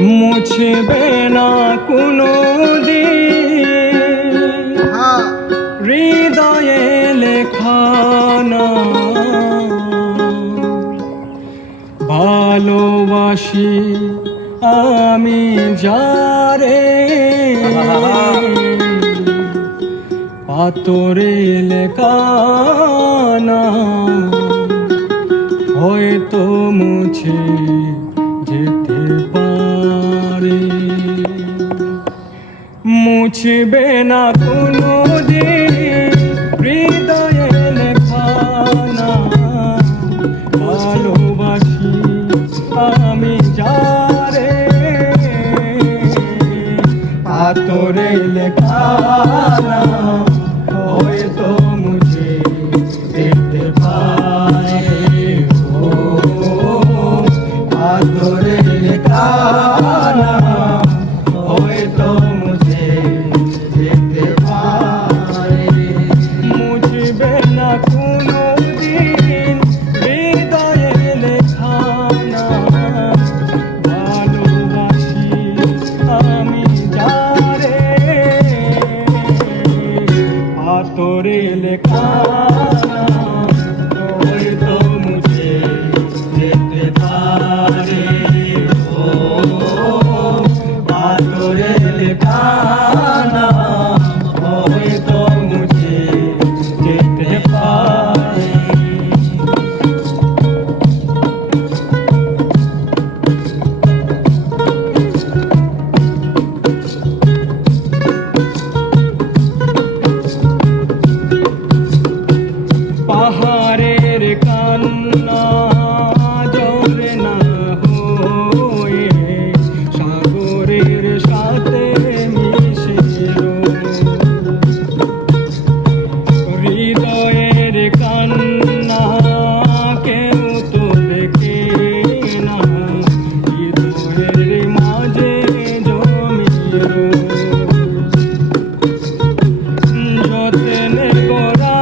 মুছবে না কোনো দিন হৃদয়ে লেখা নাম। ভালোবাসি আমি যারে পাথরে লেখা নাম হয়তো মুছে যেতে পারে। মুছবে না কোনো দিন হৃদয়ে লেখা নাম। ভালোবাসি আমি যারে পাথরে লেখা নাম হয়তো মুছে যেতে পারে। ও পাথরে লেখা নাম হয়তো মুছে যেতে পারে। মুছবে না কোনো দিন হৃদয়ে লেখা নাম। ভালোবাসি আমি যারে পাথরে লেখা নাম হয়তো মুছে যেতে পারে। ও পাথরে লেখা নাম হয়তো মুছে যেতে পারে। পাহাড়ের কান্না জলে না হয়ে সাগরের সাথে মিশে হৃদয়ের কান্না কেউ তো দেখে না। হৃদয়ের মাঝে জমিয়ে যতনে গড়া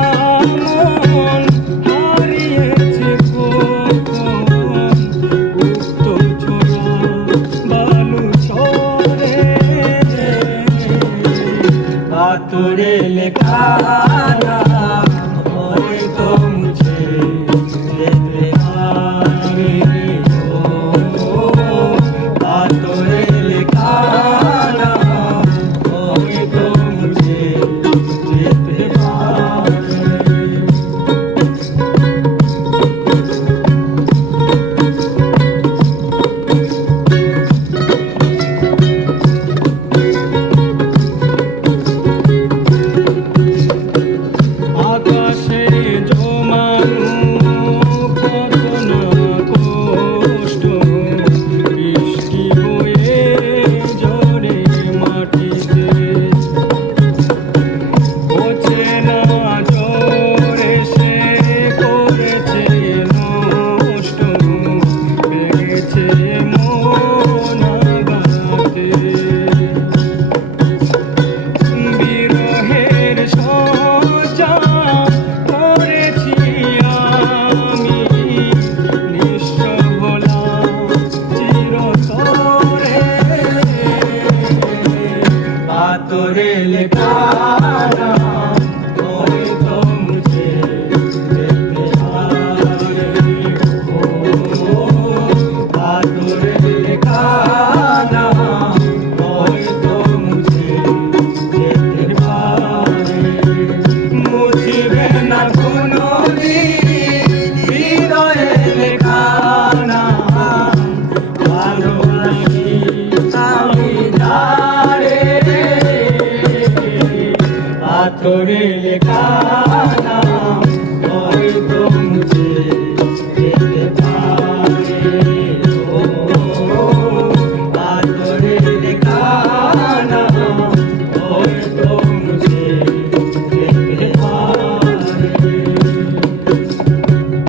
মন হারিয়েছে কখন গুপ্ত ছোড়া বালু ছড়ে। পাথরে লেখা নাম হয়তো মুছে যেতে পারে। ও পাথরে লেখা নাম হয়তো মুছে যেতে পারে। আকাশে জমানো কত না কষ্ট বৃষ্টি হয়ে ঝরে মাটিতে। অচেনা ঝড় এসে করেছে নষ্ট ভেঙেছে মন আঘাতে। বিরহের সজ্জা করেছি আমি নিঃস্ব হলাম চিরতরে। পাথরে লেখা নাম হয়তো মুছে যেতে পারে। ও পাথরে লেখা নাম হয়তো মুছে যেতে পারে। মুছবে না কোনো দিন হৃদয়ে লেখা নাম। ভালোবাসি আমি যারে পাথরে লেখা